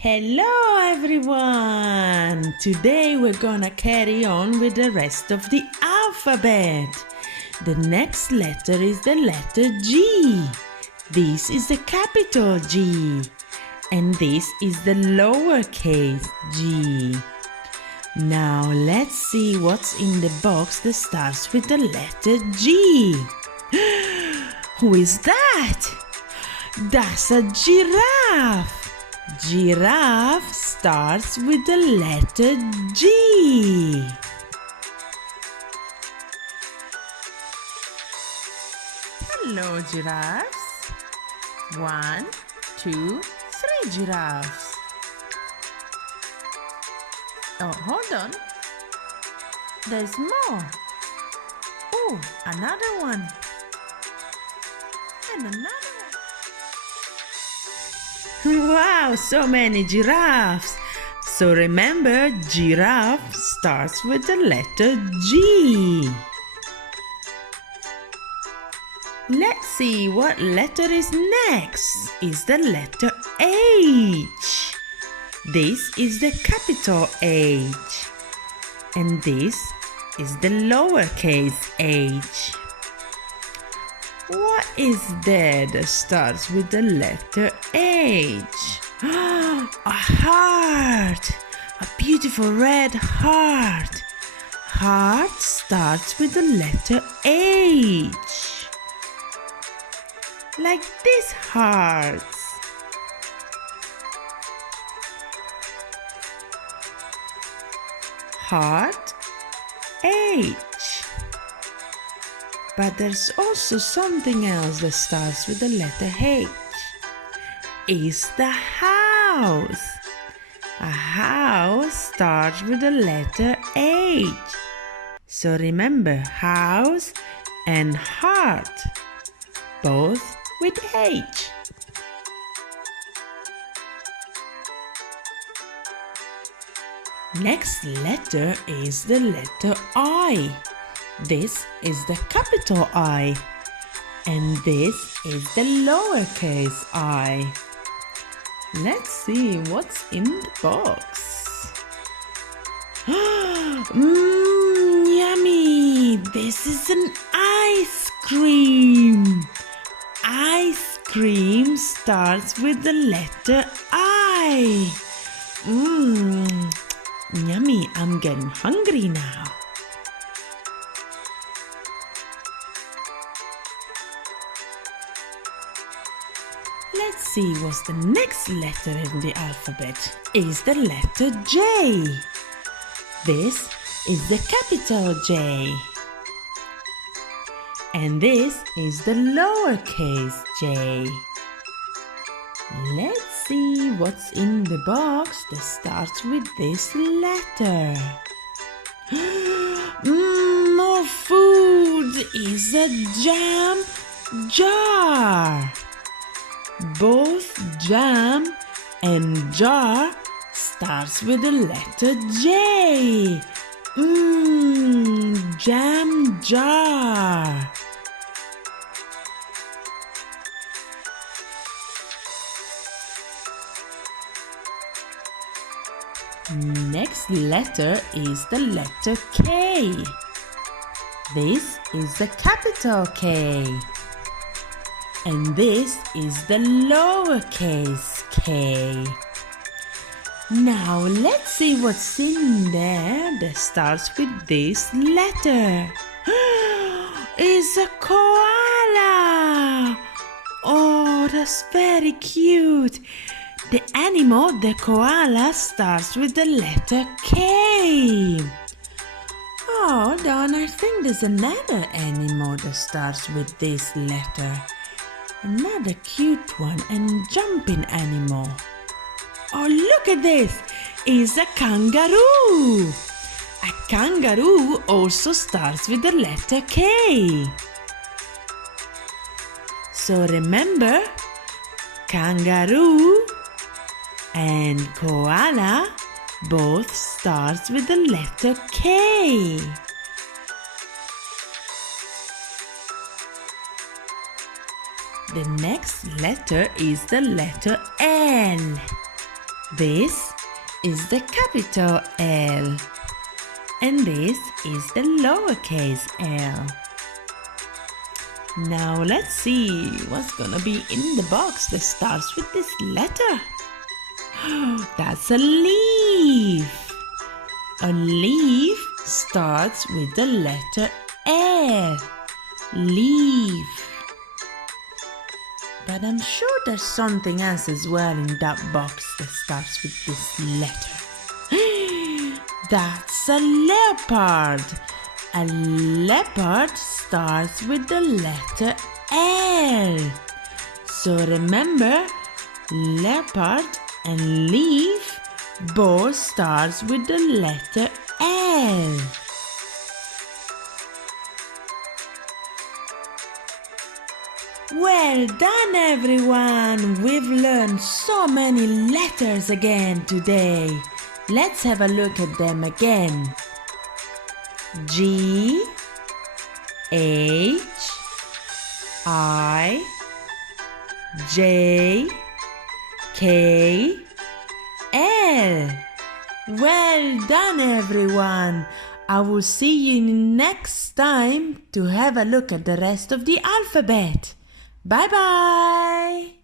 Hello everyone! Today we're gonna carry on with the rest of the alphabet. The next letter is the letter G. This is the capital G. And this is the lowercase g. Now let's see what's in the box that starts with the letter G. Who is that? That's a giraffe. Giraffe starts with the letter G. Hello, giraffes. 1, 2, 3 giraffes. Oh, hold on. There's more. Oh, another one. And another one. Wow, so many giraffes. So remember, giraffe starts with the letter G. Let's see what letter is next. Is the letter H. This is the capital H. And this is the lowercase h. What is there that starts with the letter H? A heart! A beautiful red heart. Heart starts with the letter H. Like these hearts. Heart H. But there's also something else that starts with the letter H. It's the house. A house starts with the letter H. So remember, house and heart, both with H. Next letter is the letter I. This is the capital I, and this is the lowercase I. Let's see what's in the box. Yummy! This is an ice cream. Ice cream starts with the letter I. Yummy! I'm getting hungry now. Let's see what's the next letter in the alphabet. Is the letter J. This is the capital J. And this is the lowercase j. Let's see what's in the box that starts with this letter. More food. Is a jam jar. Both jam and jar starts with the letter J. Jam jar. Next letter is the letter K. This is the capital K. And this is the lowercase k. Now let's see what's in there that starts with this letter. It's a koala. Oh, that's very cute. The animal, the koala, starts with the letter K. Oh, hold on, I think there's another animal that starts with this letter. Another cute one and jumping animal. Oh, look at this! It's a kangaroo. A kangaroo also starts with the letter K. So remember, kangaroo and koala both starts with the letter K. The next letter is the letter L. This is the capital L. And this is the lowercase l. Now let's see what's gonna be in the box that starts with this letter. That's a leaf. A leaf starts with the letter L. Leaf. But I'm sure there's something else as well in that box that starts with this letter. That's a leopard. A leopard starts with the letter L. So remember, leopard and leaf both starts with the letter L. Well done, everyone! We've learned so many letters again today. Let's have a look at them again. G, H, I, J, K, L. Well done, everyone! I will see you next time to have a look at the rest of the alphabet. Bye-bye!